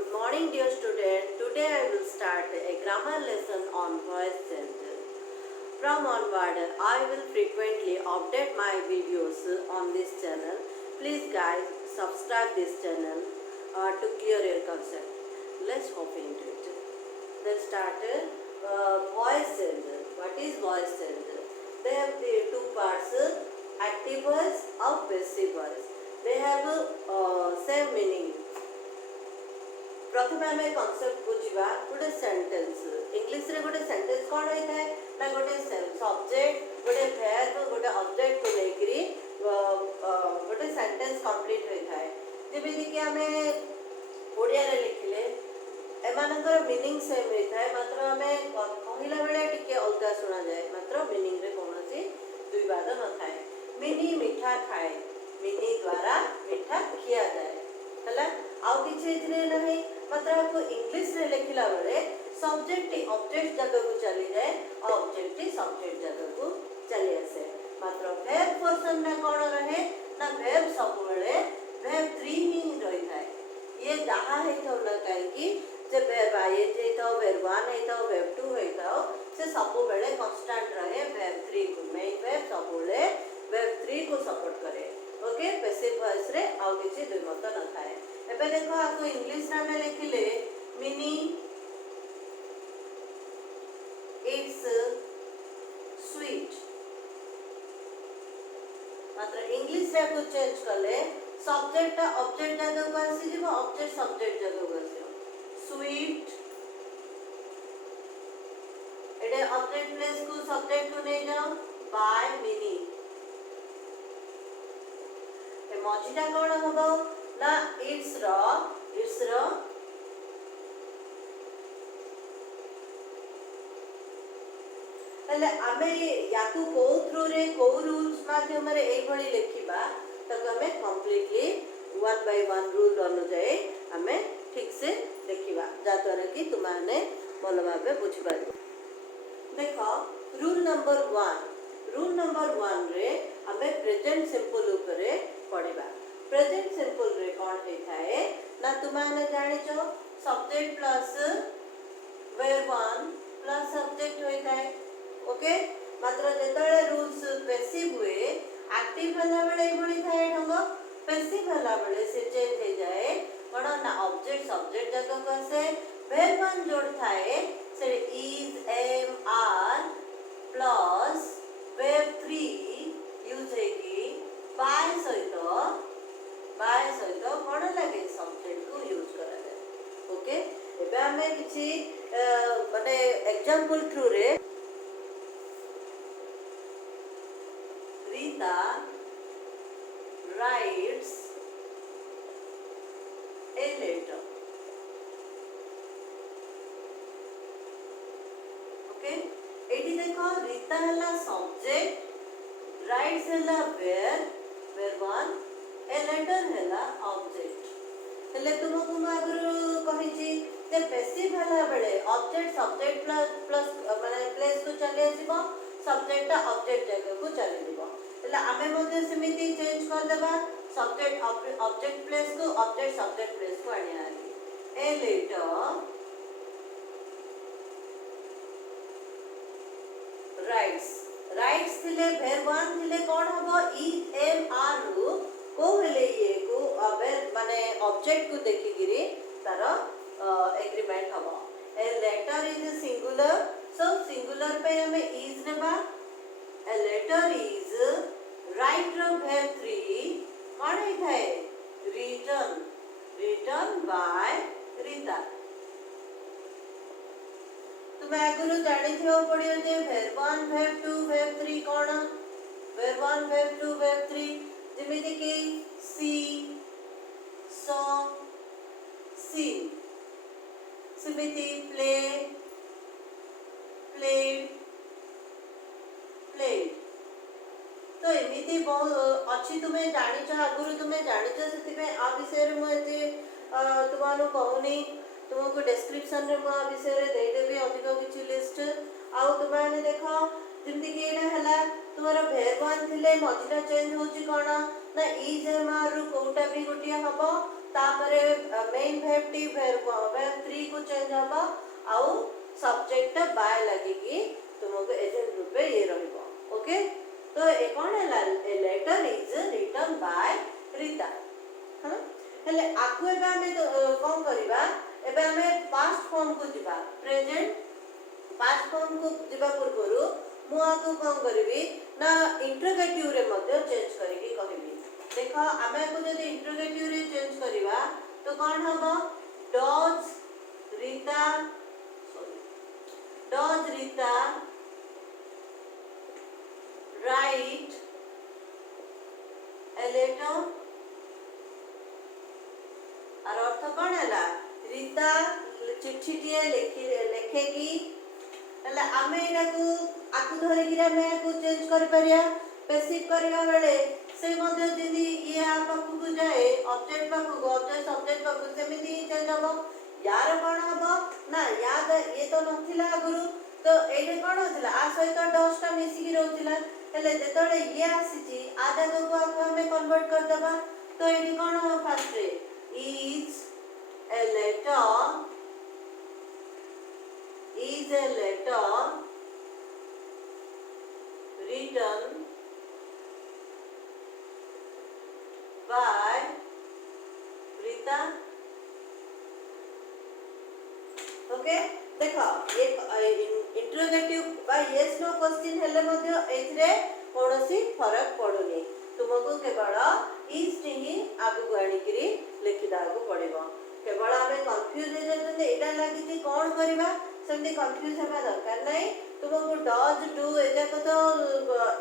Good morning, dear student. Today I will start a grammar lesson on voice change. From onward, I will frequently update my videos on this channel. Please guys, subscribe this channel to clear your concept. Let's hop into it. Let's start voice change. What is voice change? They have the two parts, active voice or passive voice. They have same meaning. प्रथम आम concept बुझा गोटे sentence English रे गोटे sentence कौन होता है ना गोटे सब्जेक्ट गोटे वर्ब गोटे ऑब्जेक्ट को लेकरी गोटे सेंटेंस कंप्लीट होता है जेमिति कि आम ओडिया रे लिखिले एमानकर मीनिंग सेम होता है मात्र आम कहला बेले टिके अलगा सुना जाए मात्र मीनिंग रे कोनोसी द्विवाद न थाए मिनी मीठा खाए मिनी द्वारा मीठा खिया जाए हला आउ किछि इतने नहीं मात्र आपको इंग्लिश रे लिखिला बेले सब्जेक्ट ऑब्जेक्ट जगह को चली जाए और ऑब्जेक्ट सब्जेक्ट जगह को चली आसे मात्र वर्ब पर्सन ना कोन रहे ना वर्ब सब बेले वर्ब 3 ही रही थाए ये जहाँ है तो ना कहीं कि जे वर्ब आए जे तो वर्ब 1 है तो वर्ब 2 है तो से सब बेले कांस्टेंट रहे वर्ब 3 को मेन वर्ब सब बेले वर्ब 3 को सपोर्ट करे ओके पैसिव वॉइस रे आउ किछि द्विमत न थाए एबे देखो आपको इंग्लिश रे में लिखिले मिनी इट्स स्वीट मात्र इंग्लिश रे को चेंज करले सब्जेक्ट ऑब्जेक्ट जगह को आसी जीवो ऑब्जेक्ट सब्जेक्ट जगह को आसी स्वीट एडे ऑब्जेक्ट प्लेस को सब्जेक्ट को ले जाओ बाय मिनी ए मझीटा कोन हबो ना इट्स रो हेले आमे याकू को थ्रू रे को रूल्स माध्यम रे एई भली लेखिबा तक हमें कंप्लीटली 1 बाय 1 रूल अनुसार हमें ठीक से देखिबा जातरे कि तुमाने भल भाबे बुझि पारिबो देखो रूल नंबर 1 रे हमें प्रेजेंट सिंपल ऊपर पढ़िबा प्रेजेंट सिंपल रे कोन हेथाए ना तुमाने जानिचो subject plus verb 1 plus subject होइताए ओके मात्र जेतळे रूल्स पैसिव हुए एक्टिव हला बेले एभली थाए ढंग पैसिव हला बेले से चेंज हो जाए कोन ना ऑब्जेक्ट सब्जेक्ट जगह को से वर्ब 1 जोड़ थाए से is am are plus verb 3 use हेकी बाय सहित कौन लगे सब्जेक्ट को यूज करा जाए ओके एबे हमें किछि माने एग्जांपल थ्रू रे Rita writes a letter okay एटी देखो रीता हला सब्जेक्ट राइट्स हला वर्ब 1 ए लेटर हैला ऑब्जेक्ट हेले तुमको म आगु कहिछि जे पैसिव हला बेले ऑब्जेक्ट सब्जेक्ट प्लस माने प्लेस को चले आसीबो सब्जेक्ट ऑब्जेक्ट जगह को चले दिबो हेले आमे मध्ये समिति चेंज कर देबा सब्जेक्ट ऑब्जेक्ट प्लेस को ऑब्जेक्ट सब्जेक्ट प्लेस को आनी आली ए लेटर राइट्स थिले वर्ब 1 थिले कोन हबो इज एम आर रु को हेले ये को माने ऑब्जेक्ट को देखि गिरी तार एग्रीमेंट हबो a letter is singular so singular पे हमें इज नेबा ए लेटर इज राइट रो वर्ब 3 कोन हे थाए रिटन बाय रीता तुम आगुरु जानि थियो पडियो जे वर्ब 1 वर्ब 2 वर्ब 3 कोन वर्ब 1 वर्ब 2 वर्ब 3 जेमिति कि सी सॉ सीन सेमिति प्ले प्लेड प्लेड तो एमिति बहुत अच्छी तुम्हें जानिछ आगुरु तुम्हें जानिछ सेति पे आ विषय रे म एते तुमानु कहूनी तुमको डिस्क्रिप्शन रे म विषय रे दे देबी अधिक किछि लिस्ट आउ तुमाने देखो जिमति कि एना हला तुम्हारा वर्ब 1 थिले मझिरा चेंज होची कोन ना इज एम आर रु कोटा भी गोटिया हबो तापरे मेन verb टी verb 3 को चेंज हबो आउ सब्जेक्ट बाय लगी कि तुमको एजेंट रूपे ये रहइबो ओके तो ए कोन है a letter is written by Rita हां हेले आकु एबे हमें तो कोन करबा एबे हमें पास्ट फॉर्म को दिबा प्रेजेंट पास्ट फॉर्म को दिबा पूर्वरु मु आकु कोन करबी ना इंटरोगेटिव रे मध्ये चेंज करिकी कहबी देखो हमें को जदी इंटरोगेटिव रे चेंज करबा तो कोन हबो does Rita write a letter और अर्थ कौन है रीता चिट्ठी टिए लेखे की हला आमे एटा को आकु धरि गिरा में को चेंज कर परिया पैसिव करबा बेले से मध्ये जदी ये पाखु को जाए ऑब्जेक्ट पाखु ऑब्जेक्ट सब्जेक्ट पाखु सेमिति चेंज हबो यार कौन हबो ना याद ये तो नथिला गुरु तो एटे कौन होतिला आ सहित डसटा मिसी की रहउतिला हेले जेतोले ये आसीची आ जागा को आकु हमें कन्वर्ट कर दबा तो एटी कौन हो first ray is a letter written by Rita okay देखो ये इंटरोगेटिव बा यस नो क्वेश्चन हेले मध्ये एथरे कोनोसी फरक पडुनी तुमको केवल इज ही आगु गाणीकरी लिखिदागु पड़िबो केवल हमें कंफ्यूज हो जाते एटा लागि कि कोन करबा सेमती कंफ्यूज हेबा दरकार नै तुमको डज डू एजा को तो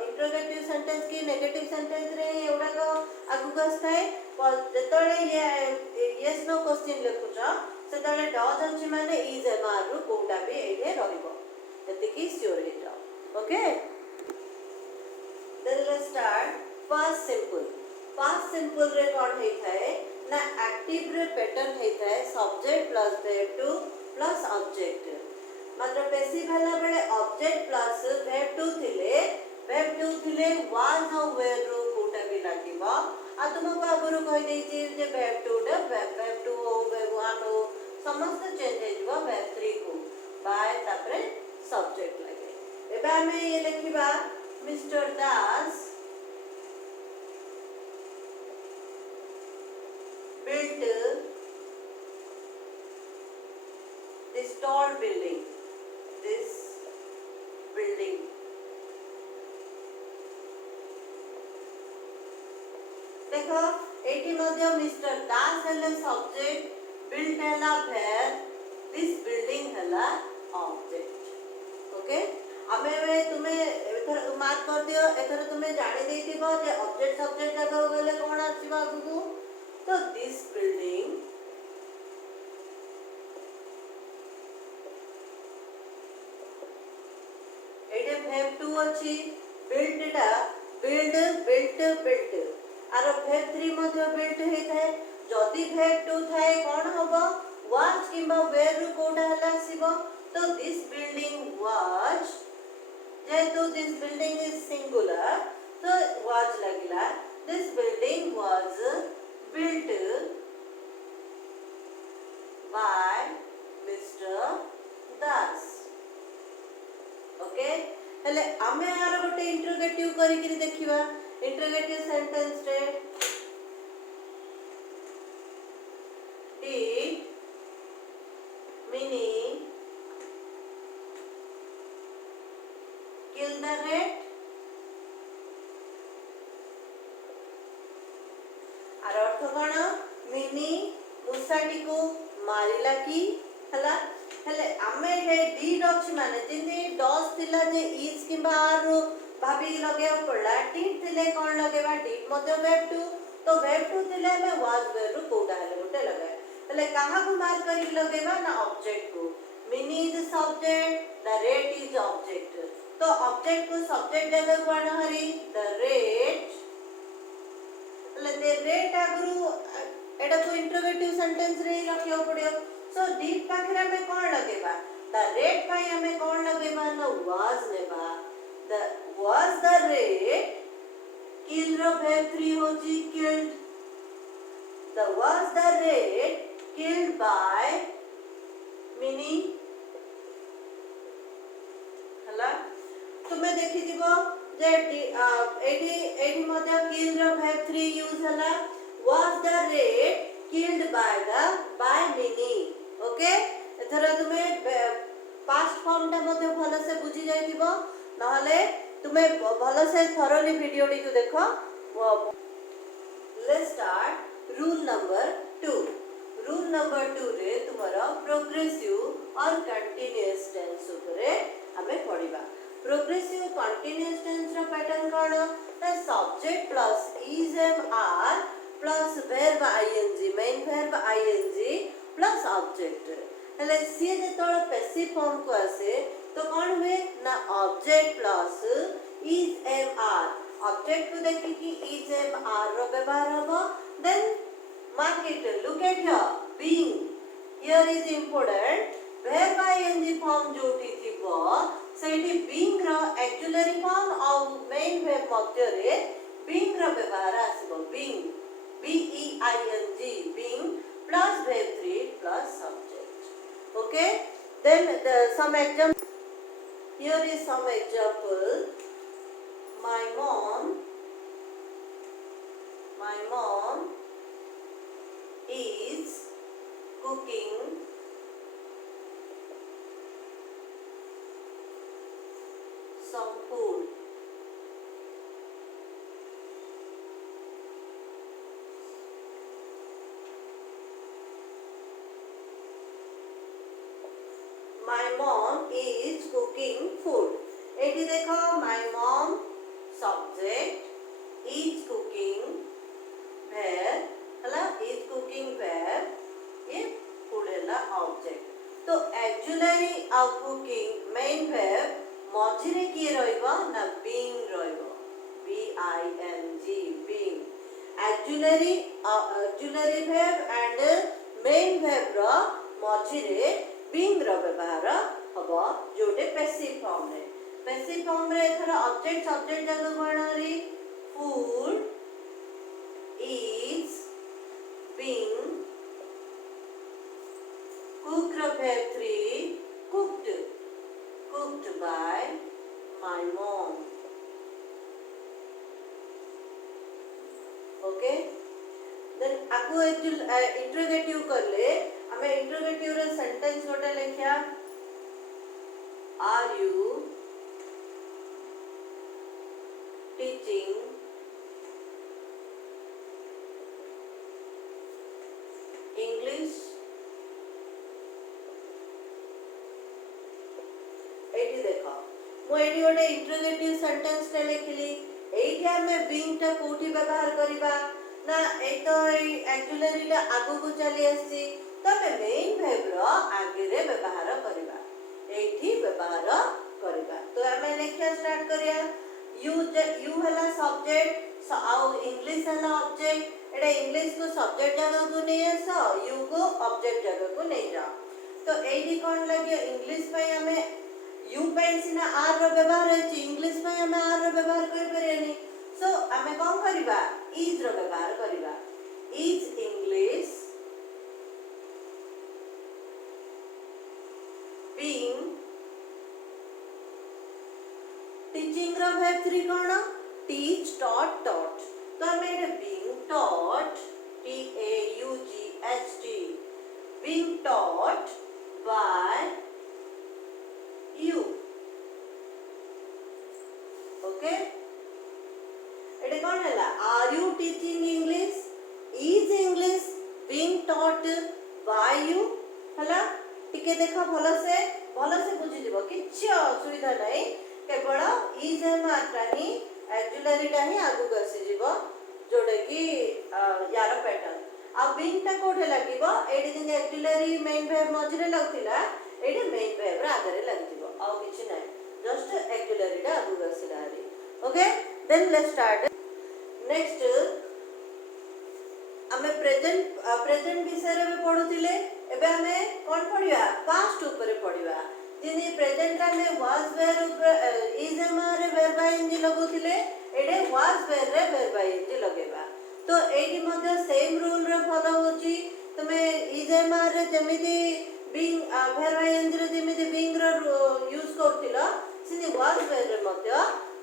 इंटरोगेटिव सेंटेंस की नेगेटिव सेंटेंस रे एउडा को आगु गस्ताय जेतळे यस नो क्वेश्चन लिखुछ सेतळे डज अछि माने इज एमार रु कोटा भी एठे रहइबो एति की श्योर हे जाओ okay then let's start past simple रे कोन हे थाए ना एक्टिव रे पैटर्न हे थाए subject plus verb two plus object मात्र पैसिव हला बेले ऑब्जेक्ट प्लस verb टू थिले was और were रो कोटा भी लागिबो आ तुमको आगुरु कहि देछि जे verb टू हो verb वन हो समस्त चेंज हे जिवो verb 3 को बाय तापरे सब्जेक्ट लागे एबे हमें ये लिखिबा mister Das built this tall building देखो एटी मध्ये मिस्टर दास हेले सब्जेक्ट बिल्ट हेला verb this building हेला ऑब्जेक्ट ओके हमें वे तुम्हें एथर मार्क कर दियो एथर तुम्हें जानि देथिबो जे ऑब्जेक्ट सब्जेक्ट जगह गले कोन आसीबो आगु तो this building एटे verb 2 अछि built Etah built are verb 3 मध्ये built हे थाए जदी verb 2 थाए कोन हबो was किबा were रु कोडा हला सिबो तो this building was जेतु this building is singular तो was लगिला this building was built by Mr. Das okay हेले आमे आर गोटे इंटरोगेटिव करी कि देखिबा इंटरोगेटिव सेंटेंस रे did Minnie kill the rat आर अर्थ कोन मिनी मुसाटी को मारिला की हला हेले आमे हे डीड अछि माने जिंदे डस थिला जे इज किबा आर भाबी लगे पड़ला टीट थिले कोन लगेबा डीड मध्ये verb 2 तो verb 2 थिले में was were रु कोडा हेले गोटे लगे हेले कहा को मार्क करी लगेबा ना ऑब्जेक्ट को mini is subject the rate is object तो ऑब्जेक्ट को सब्जेक्ट जगह कोन हरी द रेट ले दे रेट आगुरु एटा को इंटरोगेटिव सेंटेंस रे रखियो पड़ियो सो डीप पाखरा में कोन लगेबा द रेट पाई हमें कोन लगेबा ना वाज नेबा the was the rat kill रो verb 3 होची killed the was the rat हला तुम्हें देखि दिबो जे एडी एडी मध्ये किल रो verb 3 यूज हला was the rat killed by mini okay एथरा तुम्हें पास्ट फॉर्म टा मध्ये भलो से बुझी जाइतिबो नहले तुम्हें भलो से थरोली वीडियो टी को देखो let's start rule number 2 rule number 2 रे तुम्हारा प्रोग्रेसिव और कंटीन्यूअस टेंस ऊपर हमें पढ़िबा प्रोग्रेसिव कंटीन्यूअस टेंस रो पैटर्न कोन the subject plus is am are plus verb ING main verb ING plus object हेले सी जेतोळ पैसिव फॉर्म को आसे तो कोन हुए ना object plus is am are object को देखि कि इज एम आर रो व्यवहार हबो then mark it look at here is important verb ing form जोटी थिबो सेठी being रो auxiliary form और main verb मध्य रे being रो व्यवहार आसीबो being b e i n g being plus verb 3 plus subject okay then some example here is some example my mom is cooking some food. My mom is cooking food. एठी देखो my mom subject is cooking verb हला is cooking verb ये पुडेला object तो actually of cooking main verb मझिरे किए रहइबो ना बीइंग रहइबो B I N G being actually verb and main verb रो मझिरे बीइंग रो व्यवहार हबो जोटे पैसिव फॉर्म रे एथरा ऑब्जेक्ट सब्जेक्ट जगह कोनरी food is being cooked verb 3 cooked by my mom okay then आको इंट्रोगेटिव करले हमें इंट्रोगेटिव रे सेंटेंस गोटे लिखिया आर यू टीचिंग इंग्लिश एठी देखो मो एठी गोटे इंट्रोगेटिव सेंटेंस टे लिखली एठी हमें बीइंग टा कोठी व्यवहार करिबा ना ए तो एक्चुअली टा आगु को चली आसी तो हमें मेन वर्ब रो आगे रे व्यवहार करिबा एठी व्यवहार करिबा तो हमें लिखिया स्टार्ट करिया यू हला सब्जेक्ट आउ इंग्लिश हला ऑब्जेक्ट एटा इंग्लिश को सब्जेक्ट जगह को नहीं आसो यू को ऑब्जेक्ट जगह को नहीं जाओ तो एडी कोन लगे इंग्लिश पे हमें यू पे सिना आर रो व्यवहार है इंग्लिश पे हमें आर रो व्यवहार कर परियानी सो हमें कोन करबा इज रो व्यवहार करबा इज इंग्लिश बीइंग टीचिंग रो वर्ब 3 कोन टीच टॉट तो हमें being taught T A U G H T being taught by you okay एटे कौन है ला are you teaching English is English being taught by you हला टिके देखा भलो से बुझी दिबो किछि असुविधा नहीं केवल is एम आटा ही एक्चुअली टा ही आगु गसी जीवो जोड़े कि यार पैटर्न आ बीइंग टा कोठे लागिवो एडी दिन एक्चुअली मेन वर्ब मझरे लागतिला एडी मेन वर्ब रा आगरे लागतिवो आ किछि नै जस्ट एक्चुअली टा आगु गसीला रे okay then let's start next हमें प्रेजेंट विषय रे पढुतिले एबे हमें कोन पढिया पास्ट ऊपर पढिया जिनि प्रेजेंट में वाज वेयर इज एम रे वर्ब आईएनजी लगोतिले एडे वाज वेयर रे वर्ब आईएनजी लगेबा तो एडी मध्ये सेम रूल रे फॉलो होची तमे इज एम रे जेमिति being verb ing रे जेमिति being रो यूज करथिला सिनि was where रे मध्य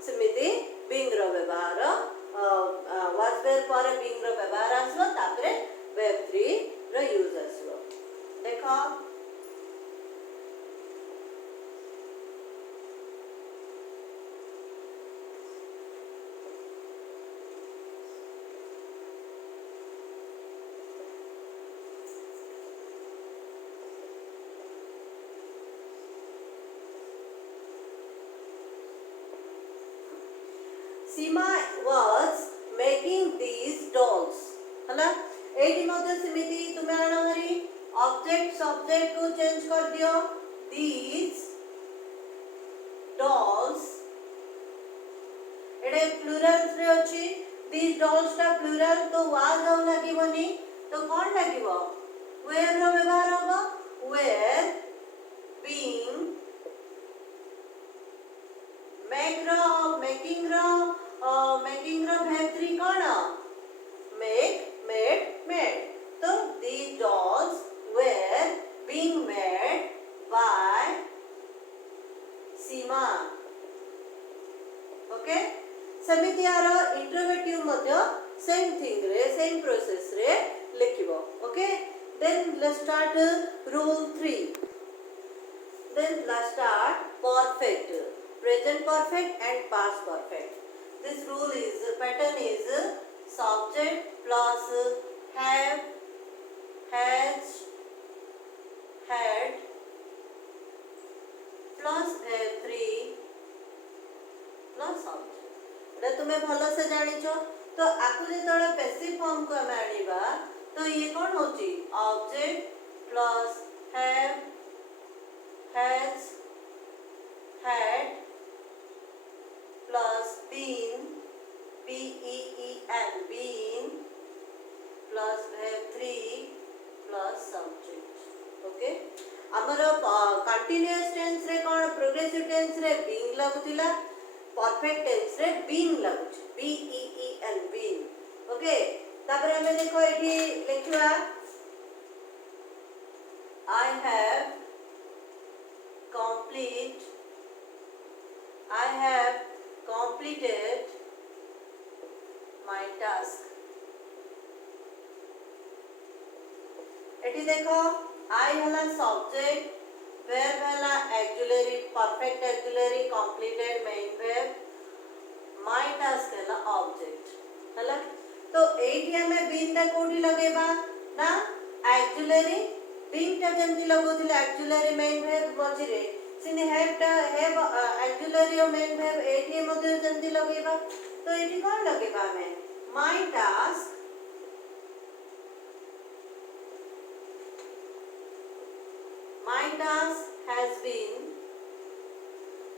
सेमिति being रो व्यवहार was where पर being रो व्यवहार आसलो तापरे verb 3 रो यूज आसलो देखो Sima was making these dolls हला एटी मध्ये समिति तुमे आना हरी ऑब्जेक्ट सब्जेक्ट को चेंज कर दियो these dolls एडे प्लुरल्स रे अछि these dolls टा प्लुरल तो was आउ लागिवनी तो कोन लागिवो where रो व्यवहार होबो where being making row verb 3 cone make made made तो these dolls were being made by Sima okay समिति यार इंट्रोगेटिव मध्ये सेम थिंग रे सेम प्रोसेस रे लिखिबो okay then let's start rule 3 then let's start perfect present perfect and past perfect this rule is pattern is subject plus have has had plus verb 3 plus subject एटा तुमे भलो से जानिचो तो आकु जेतळे passive form को हम आनिबा तो ये कोन होची object plus have has had plus been been plus verb 3 plus subject okay हमरो कंटीन्यूअस टेंस रे कोन प्रोग्रेसिव टेंस रे being लागुतिला परफेक्ट टेंस रे being लागुछि been ओके तापर हमें देखो एठी लिखवा I have completed my task एठी देखो I हला सब्जेक्ट verb हला auxiliary perfect auxiliary completed main verb my task हला ऑब्जेक्ट हला तो एठी हमें बीन ता कोठी लगेबा ना auxiliary बीन ता जेमति लगोथिले auxiliary main verb मझिरे cine have auxiliary और main verb एठी मध्ये जेमति लगेबा तो एठी कोन लगेबा हमें my task has been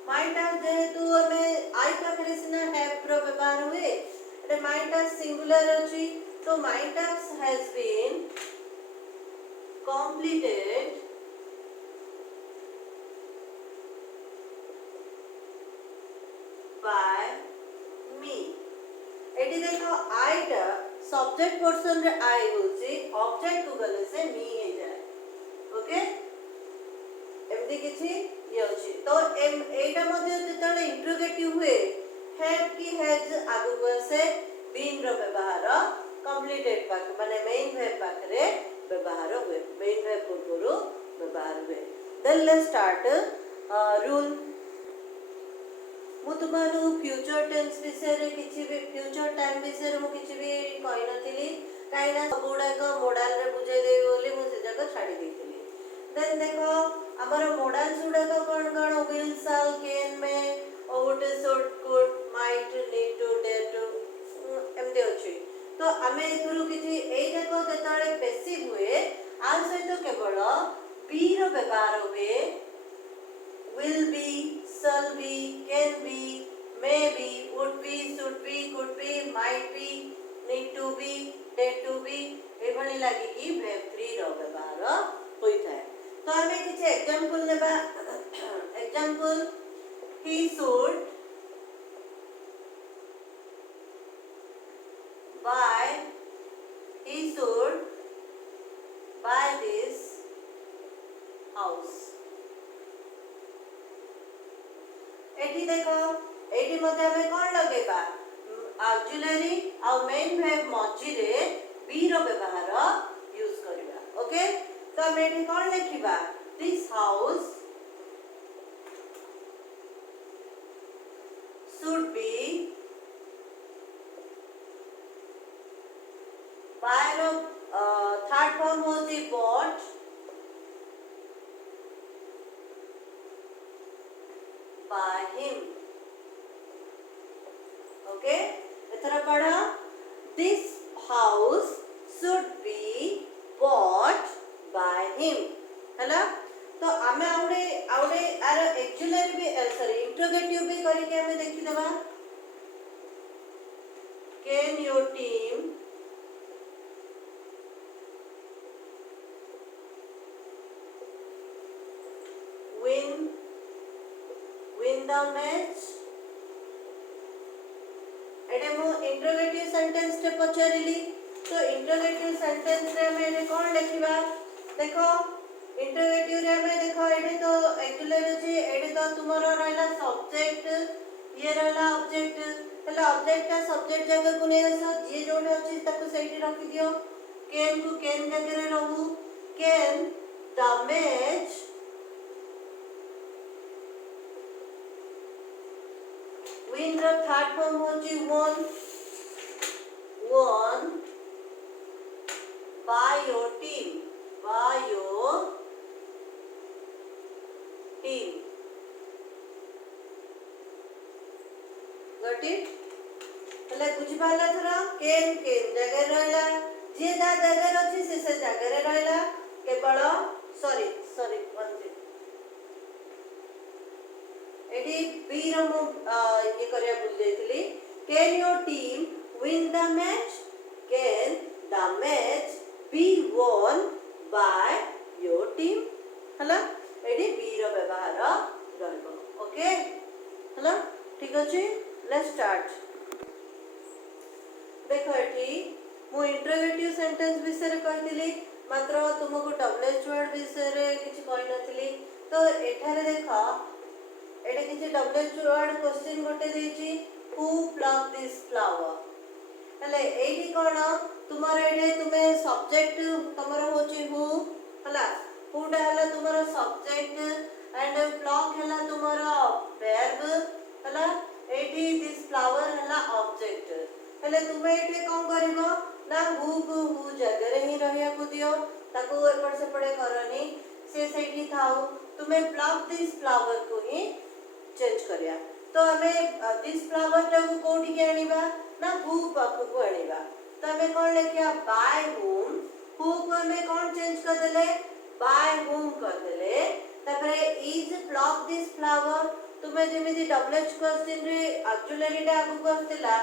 my task जेहेतु हमें आई पाखरे सिना have रो व्यवहार हुए एटा my task सिंगुलर अछि तो my task has been completed by me eighty देखो आई टा सब्जेक्ट पर्सन रे आई होची ऑब्जेक्ट को गले से मी हे जाए ओके एमदी किछि ये अछि तो एम एटा मध्ये जेतले इंट्रोगेटिव हुए हैव की हैज आगु से बीन रो व्यवहार कंप्लीटेड पाक माने मेन वर्ब पाखरे व्यवहार हुए मेन वर्ब पूर्वरु व्यवहार हुए देन लेट्स स्टार्ट रूल मु तुमानु फ्यूचर टेंस विषय रे किछि भी फ्यूचर टाइम विषय रे मु किछि भी कहि नथिली काइना सबुडा को मॉडल रे बुझाई देबे बोली मु से जगह छाडी देथिली देन देखो हमर मॉडल सुडा को कोन will shall can may would should could might need to dare to एमदे अछि तो आमे एथुरु किछि एई देखो जेतळे पैसिव हुए आ सहित केवल बी रो व्यवहार हुए will be shall be can be may be would be should be could be might be need to be dare to be ए भली लागि कि verb 3 रो व्यवहार होई थाए तो हमें किछ एग्जांपल लेबा example he should buy this house एठी देखो एठी मध्ये हमें कौन लगेबा ऑक्सिलरी आ मेन वर्ब मझी रे बी रो व्यवहार यूज करबा ओके तो हम एठी कौन लिखिबा this house should be by रो थर्ड फॉर्म होची bought by him ओके एथरा पढ़ा this house should be bought by him हैला तो आमे आउडे आउडे आर एक्चुअली भी सॉरी इंट्रोगेटिव भी करके हमें देखि देबा can your team win the match एडे मु इंट्रोगेटिव सेंटेंस टे पचारिली तो इंट्रोगेटिव सेंटेंस रे हमें एडे कोन लिखिबा देखो इंट्रोगेटिव रे हमें देखो एडे तो एक्चुअली अछि एडे तो तुमरो रहला सब्जेक्ट ये रहला ऑब्जेक्ट हला ऑब्जेक्ट का सब्जेक्ट जगह को नै आसो जे जोडे अछि ताको सेठी रखि दियो कैन को कैन जगह रे रहू कैन द मैच win रो थर्ड फॉर्म होची won by your team got it हले बुझ पाला थरा केन केन जगह रहला जे दा जगह अछि से जगह रे रहला केवल सॉरी वन मिनट एडी बी रो ये करिया भूल जाइतली can your team win the match can the match be won by your team हला एडी बी रो व्यवहार रहबो ओके हला ठीक अछि लेट्स स्टार्ट देखो एठी मु इंट्रोगेटिव सेंटेंस विषय रे कहितली मात्र तुमको डबल वर्ड विषय रे किछ कहि नथली तो एठारे देखो एटा किछि डबल वर्ड क्वेश्चन गोटे देछि हु प्लक दिस फ्लावर हले एठी कोन तुमर एठे तुमे सब्जेक्ट तुमर होछि हु हला हुडा हला तुमर सब्जेक्ट एंड प्लक हला तुमर वर्ब हला एठी दिस फ्लावर हला ऑब्जेक्ट हले तुमे एठे कोन करबो ना हु को हु जगह रे ही रहिया को दियो ताको एपड़ से पड़े करनी से सेठी थाउ तुमे प्लक दिस फ्लावर को ही चेंज करिया तो हमें दिस फ्लावर टा को कोठी के आनिबा ना हु पाख को आनिबा तो हमें कोन लिखिया बाय हुम हु को हमें कोन चेंज कर देले बाय हुम कर देले तबरे इज प्लक दिस फ्लावर तुम्हें जेमिति डबल एच क्वेश्चन रे एक्चुअली टा आगु करथिला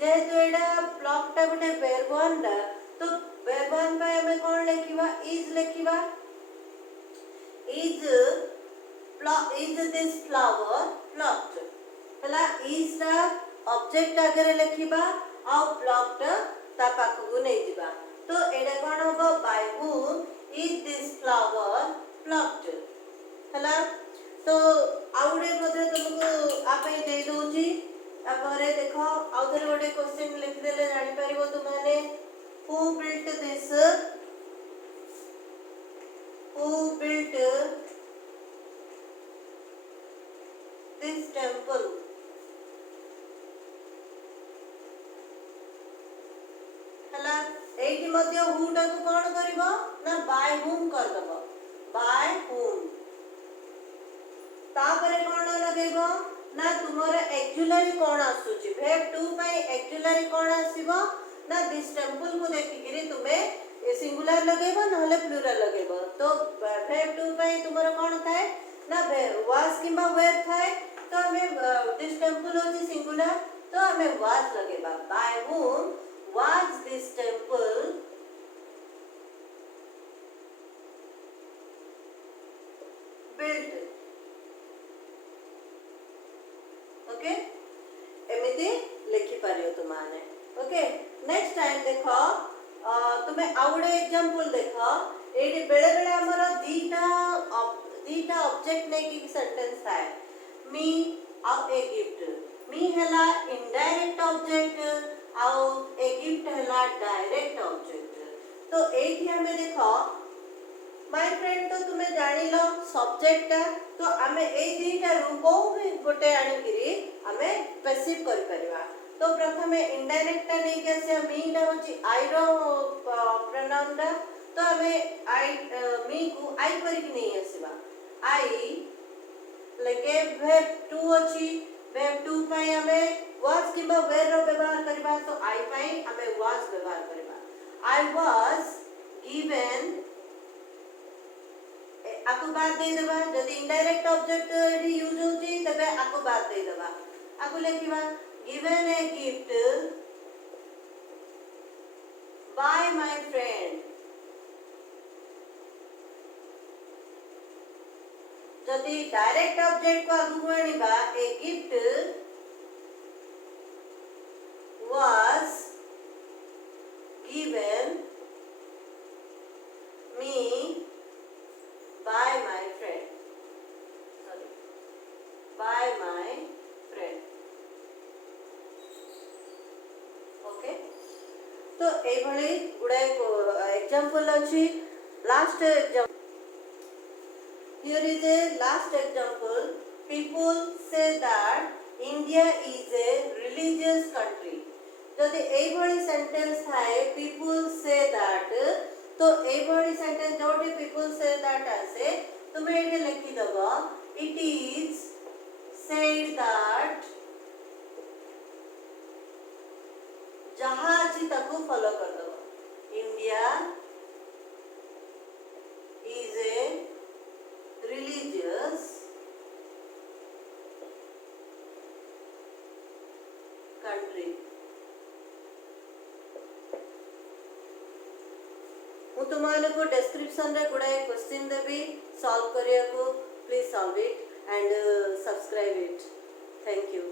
जेहेतु एडा प्लक टा गोटे वर्ब वन दा तो वर्ब वन पे हमें कोन लिखिबा is this flower plucked हला is दा ऑब्जेक्ट आगे लिखिबा आ plucked ता पाखु नै दिबा तो एडा कोन होबो by whom is this flower plucked हला तो आउडे मध्ये तुमको आपे दे दोची आपरे देखो आउथरे गोटे क्वेश्चन लिख देले जानि परिबो Tumane who built this temple हला एठी मध्ये हु टा को कोन करबो ना बाय हुम कर दबो बाय हुम तापरे कोन लगेबो ना तुमर एक्चुअली कोन आसुची वर्ब 2 पई एक्चुअली कोन आसीबो ना दिस टेंपल को देखिगिरी तुमे सिंगुलर लगेबो नहले प्लुरल लगेबो तो वर्ब 2 पई तुमर कोन थाए ना वाज किबा वेयर थाए तो हमें दिस टेंपल होची सिंगुलर तो हमें वाज लगेबा by whom was this temple built okay एमिति लिखि पारियो तुमाने ओके नेक्स्ट टाइम देखो तुमे आउडे एग्जांपल देखो एडी बेले बेले हमर दीटा ऑब्जेक्ट ने की सेंटेंस थाए मी आउ ए गिफ्ट मी हला इनडायरेक्ट ऑब्जेक्ट आउ ए गिफ्ट हला डायरेक्ट ऑब्जेक्ट तो एठी हमें देखो माय फ्रेंड तो तुम्हें जानी लो सब्जेक्ट टा तो आमे ए दीटा रूप भी गोटे आनी करी आमे पैसिव कर परिवा तो प्रथमे इनडायरेक्ट टा नै के से मी टा होची आई रो प्रोनाउन टा तो हमें आई मी को आई करी कि नहीं आसीबा आई लेके verb 2 अछि verb 2 पई हमें was किबा were रो व्यवहार करबा तो आई पई हमें was व्यवहार करबा आई was given आको बाद दे देबा जदी इनडायरेक्ट ऑब्जेक्ट री यूज होची तबे आको बाद दे देबा आको लिखिबा given a gift by my friend जदी डायरेक्ट ऑब्जेक्ट को आगु आनिबा a gift was given me by my friend sorry by my friend okay तो ए भली गुडा एग्जांपल अछि last example here is a last example people say that India is a religious country जदि ए भली sentence थाए people say that तो ए भली sentence जोटी people say that आसे तुमे एठे लिखि दबो it is said that जहां अछि ताको फॉलो कर दबो India is a religious country मु तुमको डिस्क्रिप्शन रे गुडा क्वेश्चन देबी सॉल्व करिया को please solve it and subscribe it thank you.